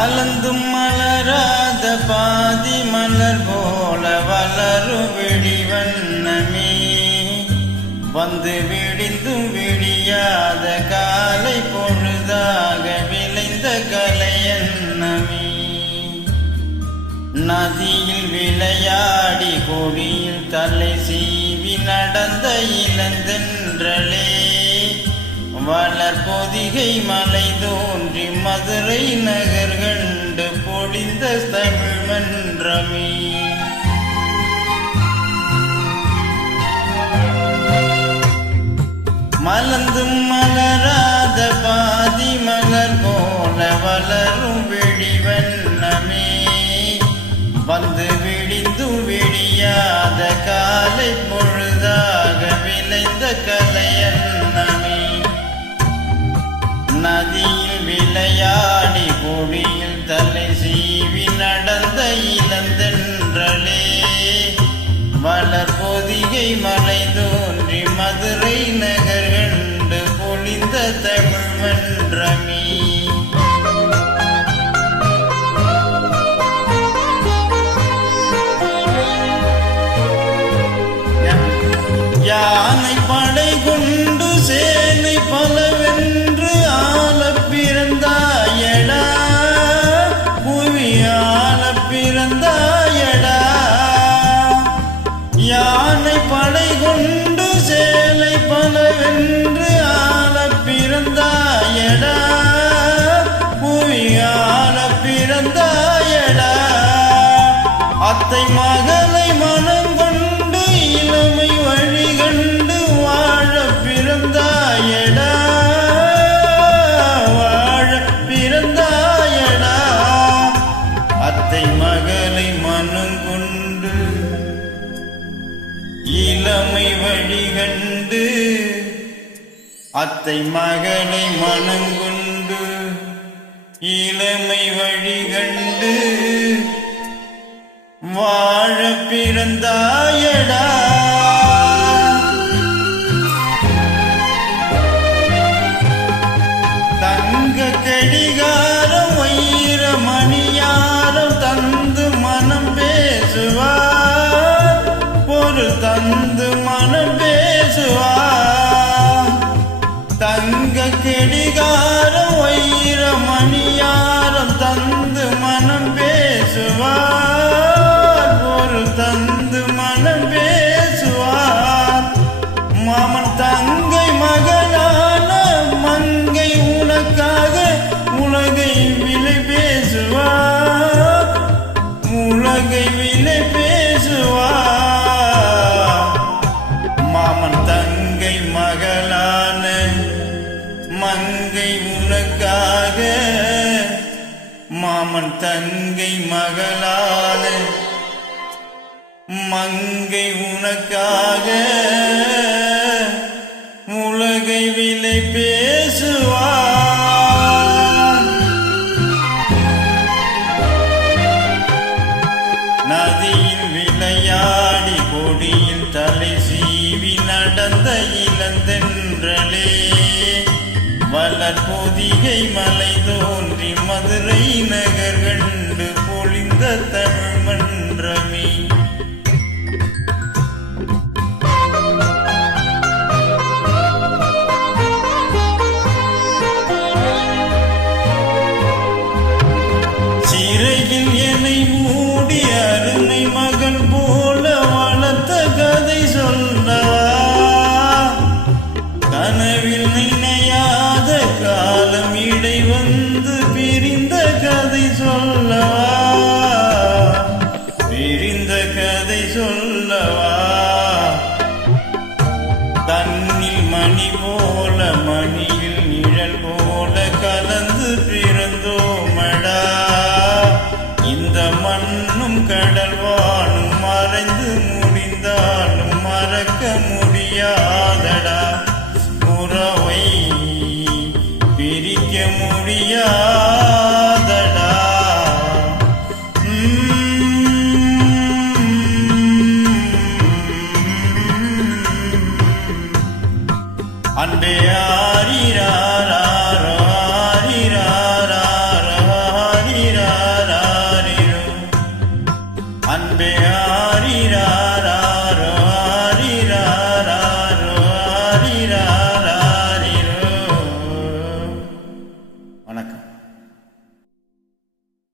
மலர்ந்தும் மலராத பாதி மலர் போல வளரும் விழிவண்ணமே, வந்து விடிந்தும் விடியாத காலை பொழுதாக விளைந்த கலையன்னமே. நதியில் விளையாடி கொடியில் தலை சீவி நடந்த இளந்தென்றலே, வளர் பொதிகை மலை தோன்றி மதுரை நகர் கண்டு பொழிந்த தமிழ் மன்றமே. மலர்ந்தும் மலராத பாதி மலர் போல வளரும் விழிவண்ணமே, வந்து விடிந்தும் விடியாத காலை பொழுதாக விளைந்த கலையன்னமே. நதியில் விளையாடி கொடியில் தலை சீவி நடந்த இளந்தென்றலே, வளர் பொதிகை மலை தோன்றி மதுரை நகர் கண்டு பொழிந்த தமிழ் மன்றமே. யானை படை கொண்டு சேனை பலவென்று ஆள பிறந்தாயடா, புவி ஆள பிறந்தாயடா. யானை படை கொண்டு சேலை பலவென்று ஆள பிறந்தாயடா, புவி ஆள பிறந்தாயடா. அத்தை மகளை மனங்கொண்டு இளமை வழிகண்டு வாழ பிறந்தாயடா, வாழ பிறந்தாயடா. அத்தை மகளை மனங்கொண்டு இளமை வழிகண்டு, அத்தை மகளை மனங்கொண்டு இளமை வழிகண்டு வாழ பிறந்தாயடா. தங்க கடிகாரம் வைர மணியாரம் தந்து மனம் பேசுவார், பொருள் தந்து மனம் பேசுவார். தங்க கடிகாரம் வைர மணியாரம் தந்து மனம் பேசுவார், பொருள் தந்து மனம் பேசுவார். மாமன் தங்கை மகளான மங்கை உனக்காக உலகை விலை பேசுவார், உலகை விலை பேசுவார். மாமன் தங்கை மகளான மங்கை உனக்காக, மாமன் தங்கை மகளான மங்கை உனக்காக உலகை விலை பேசுவார். நதியில் விளையாடி கொடியில் தலை சீவி நடந்த இளந்தென்றலே, வளர் பொதிகை மலை தோன்றி மதுரை நகர் கண்டு பொழிந்த தமிழ் மன்றமே. சிறையில் என்னை மூடி அருமை மகன் போல வளர்த்த கதை சொல்லவா, கனவில் நினையாத காலம் இடை வந்து பிரிந்த கதை சொல்லவா, பிரிந்த கதை சொல்லவா. தன்னில் மணி போல மணியில் நிழல் போல கலந்து பிறந்தோமடா, இந்த மண்ணும் கடல் வானும் மறைந்து முடிந்தாலும் மறக்க முடியாதடா, உறவை பிரிக்க முடியாதடா. அன்பே